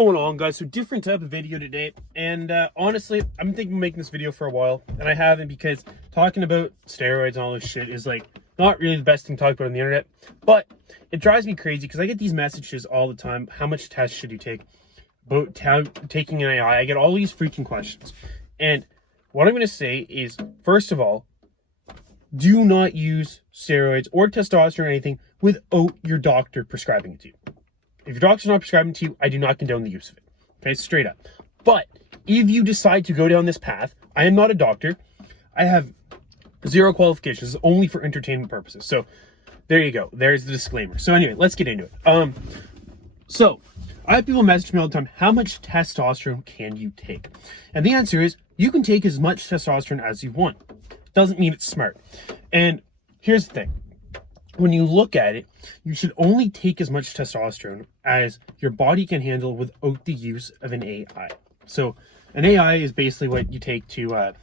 Going on, guys? So different type of video today, and honestly I've been thinking of making this video for a while, and I haven't, because talking about steroids and all this shit is like not really the best thing to talk about on the internet. But it drives me crazy because I get these messages all the time: how much tests should you take, about taking an AI? I get all these freaking questions, and what I'm going to say is, first of all, do not use steroids or testosterone or anything without your doctor prescribing it to you. If your doctor's not prescribing to you, I do not condone the use of it. Okay, straight up. But if you decide to go down this path, I am not a doctor. I have zero qualifications. It's only for entertainment purposes. So there you go. There's the disclaimer. So anyway, let's get into it. So I have people message me all the time: how much testosterone can you take? And the answer is, you can take as much testosterone as you want. Doesn't mean it's smart. And here's the thing. When you look at it, you should only take as much testosterone as your body can handle without the use of an AI. So an AI is basically what you take to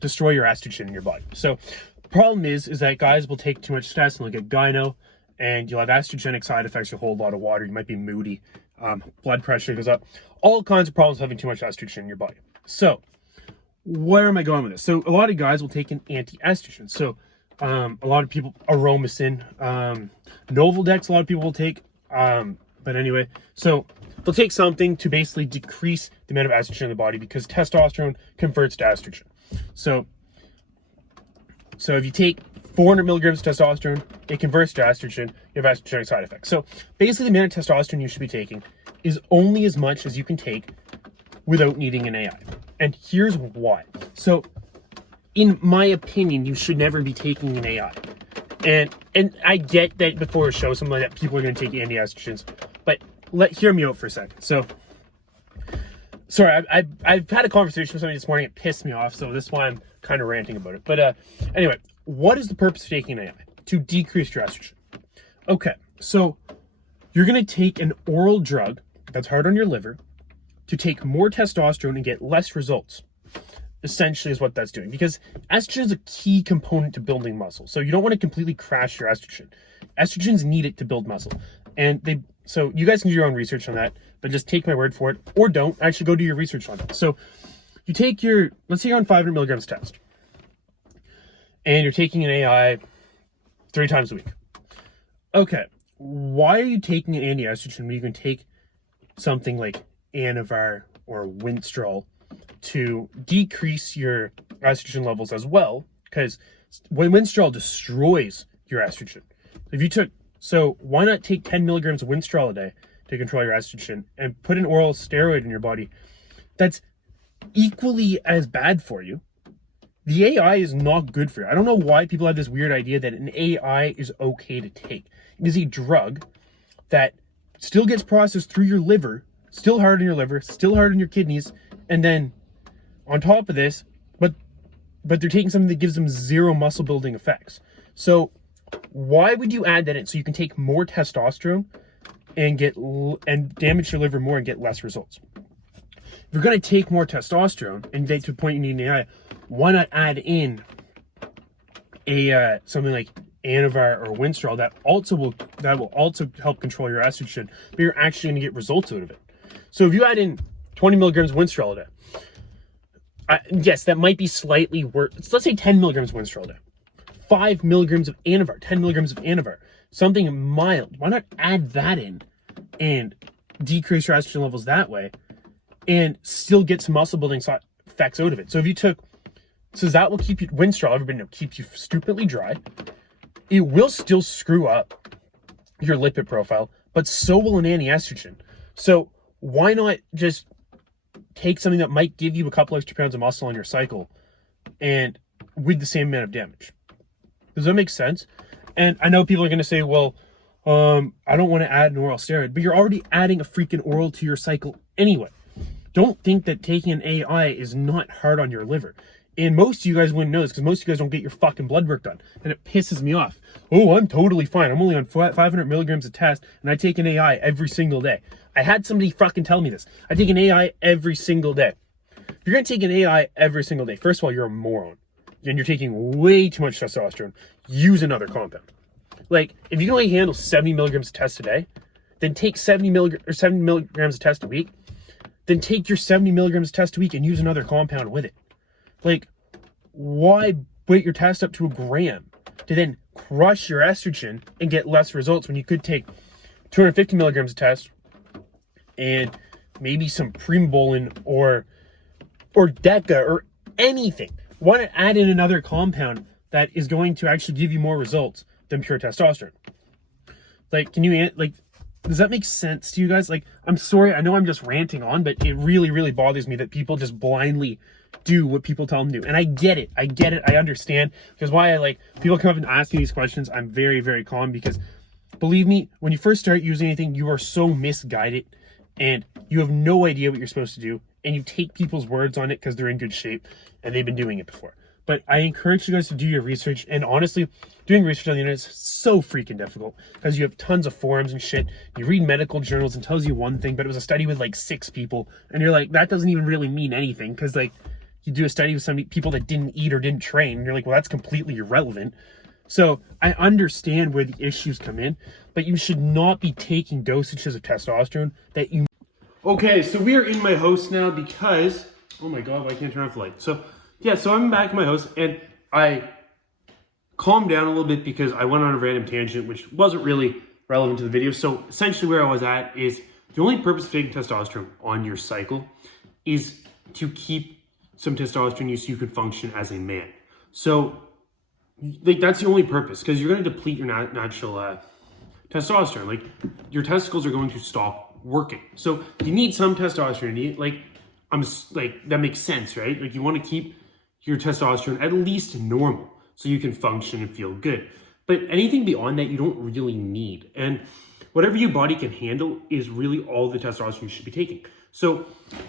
destroy your estrogen in your body. So the problem is that guys will take too much test and they'll get gyno, and you'll have estrogenic side effects. You'll hold a lot of water. You might be moody. Blood pressure goes up. All kinds of problems having too much estrogen in your body. So where am I going with this? So a lot of guys will take an anti-estrogen. So a lot of people, Aromasin, Novaldex, a lot of people will take. But anyway, so they'll take something to basically decrease the amount of estrogen in the body, because testosterone converts to estrogen. So if you take 400 milligrams of testosterone, it converts to estrogen. You have estrogenic side effects. So basically, the amount of testosterone you should be taking is only as much as you can take without needing an AI. And here's why. So in my opinion, you should never be taking an AI. And I get that before a show, something like that, people are going to take anti-estrogens, but hear me out for a second. So, sorry, I've had a conversation with somebody this morning. It pissed me off, so this is why I'm kind of ranting about it. But anyway, what is the purpose of taking an AI? To decrease your estrogen. Okay, so you're going to take an oral drug that's hard on your liver to take more testosterone and get less results, essentially, is what that's doing. Because estrogen is a key component to building muscle. So you don't want to completely crash your estrogen. Estrogens need it to build muscle. And so you guys can do your own research on that, but just take my word for it, or don't. Actually go do your research on it. So you take let's say you're on 500 milligrams test, and you're taking an AI 3 times a week. Okay, why are you taking an anti-estrogen when you can take something like Anavar or Winstrol to decrease your estrogen levels as well? Because when Winstrol destroys your estrogen, so why not take 10 milligrams of Winstrol a day to control your estrogen and put an oral steroid in your body that's equally as bad for you? The AI is not good for you. I don't know why people have this weird idea that an AI is okay to take. It is a drug that still gets processed through your liver, still hard on your liver, still hard on your kidneys, and then on top of this, but they're taking something that gives them zero muscle building effects. So why would you add that in so you can take more testosterone and damage your liver more and get less results? If you're going to take more testosterone and get to the point you need an AI, why not add in something like Anavar or Winstrol that will also help control your estrogen, but you're actually going to get results out of it. So if you add in 20 milligrams of Winstrol a day, yes, that might be slightly worse. Let's say 10 milligrams of Winstrol a day, 5 milligrams of Anavar, 10 milligrams of Anavar, something mild. Why not add that in and decrease your estrogen levels that way and still get some muscle building effects out of it? So that will keep you, Winstrol, everybody knows, keeps you stupidly dry. It will still screw up your lipid profile, but so will an anti-estrogen. So why not just take something that might give you a couple extra pounds of muscle on your cycle and with the same amount of damage? Does that make sense? And I know people are going to say, well, I don't want to add an oral steroid, but you're already adding a freaking oral to your cycle anyway. Don't think that taking an AI is not hard on your liver. And most of you guys wouldn't know this because most of you guys don't get your fucking blood work done. And it pisses me off. Oh, I'm totally fine. I'm only on 500 milligrams of test and I take an AI every single day. I had somebody fucking tell me this. I take an AI every single day. If you're going to take an AI every single day, first of all, you're a moron. And you're taking way too much testosterone. Use another compound. Like, if you can only handle 70 milligrams of test a day, then take 70 milligrams of test a week, then take your 70 milligrams of test a week and use another compound with it. Like, why weight your test up to a gram to then crush your estrogen and get less results when you could take 250 milligrams of test and maybe some Primobolan or Deca or anything? Why not add in another compound that is going to actually give you more results than pure testosterone? Like, does that make sense to you guys? Like, I'm sorry, I know I'm just ranting on, but it really, really bothers me that people just blindly do what people tell them to do. And I get it, I understand. Because people come up and ask me these questions, I'm very, very calm, because believe me, when you first start using anything, you are so misguided and you have no idea what you're supposed to do. And you take people's words on it because they're in good shape and they've been doing it before. But I encourage you guys to do your research. And honestly, doing research on the internet is so freaking difficult because you have tons of forums and shit. You read medical journals and tells you one thing, but it was a study with like 6 people. And you're like, that doesn't even really mean anything, because like you do a study with some people that didn't eat or didn't train. And you're like, well, that's completely irrelevant. So I understand where the issues come in, but you should not be taking dosages of testosterone that you... Okay, so we are in my house now because... Oh my God, why can't I turn off the light? So I'm back in my house and I calmed down a little bit because I went on a random tangent, which wasn't really relevant to the video. So essentially where I was at is the only purpose of taking testosterone on your cycle is to keep some testosterone use so you can function as a man. So like that's the only purpose, because you're going to deplete your natural testosterone. Like your testicles are going to stop working. So you need some testosterone. That makes sense, right? Like you want to keep your testosterone at least normal so you can function and feel good. But anything beyond that, you don't really need. And whatever your body can handle is really all the testosterone you should be taking. So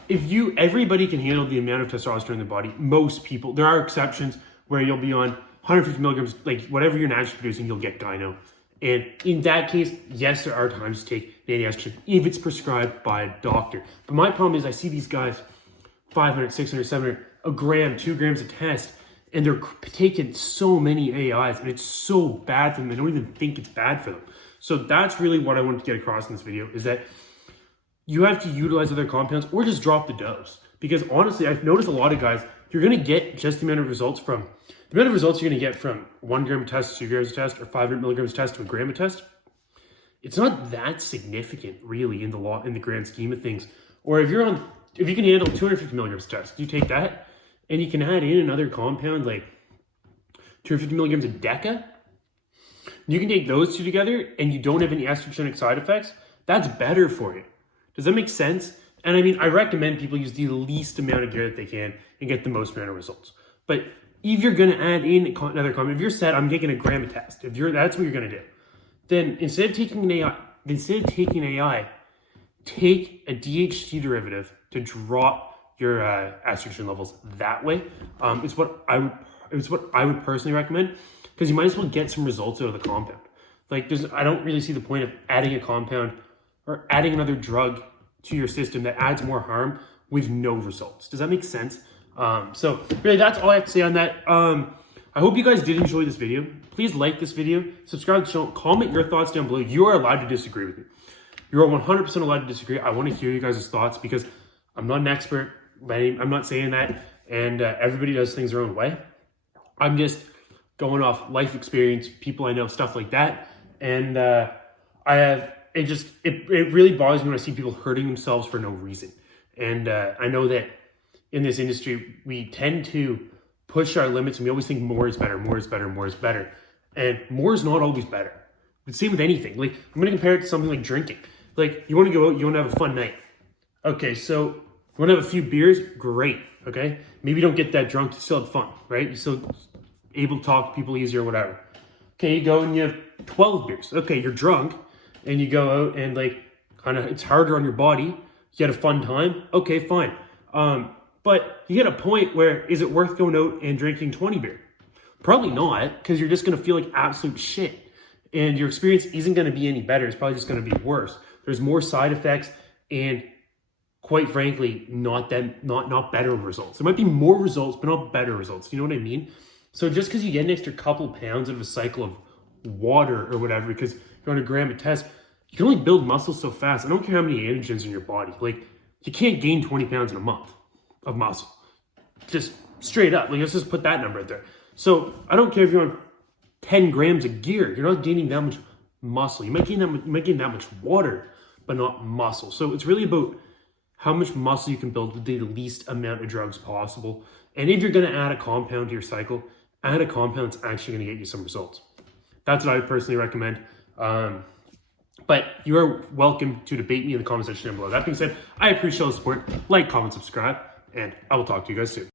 everybody can handle the amount of testosterone in the body. Most people, there are exceptions where you'll be on 150 milligrams, like whatever you're naturally producing, you'll get gyno. And in that case, yes, there are times to take anti-estrogen if it's prescribed by a doctor. But my problem is I see these guys 500, 600, 700, a gram, 2 grams of test, and they're taking so many AIs, and it's so bad for them. They don't even think it's bad for them. So that's really what I wanted to get across in this video, is that you have to utilize other compounds or just drop the dose. Because honestly, I've noticed a lot of guys, you're going to get just the amount of results you're going to get from 1 gram of test, 2 grams of test, or 500 milligrams of test to a gram of test. It's not that significant really in the grand scheme of things. Or if you can handle 250 milligrams of test, you take that and you can add in another compound like 250 milligrams of Deca. You can take those two together and you don't have any estrogenic side effects. That's better for you. Does that make sense? And I mean, I recommend people use the least amount of gear that they can and get the most amount of results. But if you're going to add in another compound, if you're set, I'm taking a gram of test, that's what you're going to do, then instead of taking an AI, take a DHT derivative to drop your estrogen levels that way. It's what I would personally recommend, because you might as well get some results out of the compound. Like I don't really see the point of adding a compound or adding another drug to your system that adds more harm with no results. Does that make sense? So really, that's all I have to say on that. I hope you guys did enjoy this video. Please like this video, subscribe to the channel, comment your thoughts down below. You are allowed to disagree with me. You are 100% allowed to disagree. I want to hear you guys' thoughts, because I'm not an expert. I'm not saying that, and everybody does things their own way. I'm just going off life experience, people I know, stuff like that. And it really bothers me when I see people hurting themselves for no reason. And I know that in this industry, we tend to push our limits, and we always think more is better, more is better, more is better. And more is not always better. It's the same with anything. Like, I'm going to compare it to something like drinking. Like, you want to go out, you want to have a fun night. Okay, so you want to have a few beers? Great, okay? Maybe you don't get that drunk, you still have fun, right? You're still able to talk to people easier or whatever. Okay, you go and you have 12 beers. Okay, you're drunk, and you go out and it's harder on your body. You had a fun time. Okay, fine. But you get a point where, is it worth going out and drinking 20 beer? Probably not, because you're just going to feel like absolute shit. And your experience isn't going to be any better. It's probably just going to be worse. There's more side effects and, quite frankly, not better results. There might be more results, but not better results. You know what I mean? So just because you get an extra couple pounds out of a cycle of water or whatever, because you're on a gram of test, You can only build muscle so fast. I don't care how many androgens in your body. Like, you can't gain 20 pounds in a month of muscle. Just straight up. Like, let's just put that number out there. So I don't care if you're on 10 grams of gear. You're not gaining that much muscle. You might gain that much water, but not muscle. So it's really about how much muscle you can build with the least amount of drugs possible. And if you're going to add a compound to your cycle, add a compound that's actually going to get you some results. That's what I would personally recommend. But you are welcome to debate me in the comment section down below. That being said, I appreciate all the support. Like, comment, subscribe, and I will talk to you guys soon.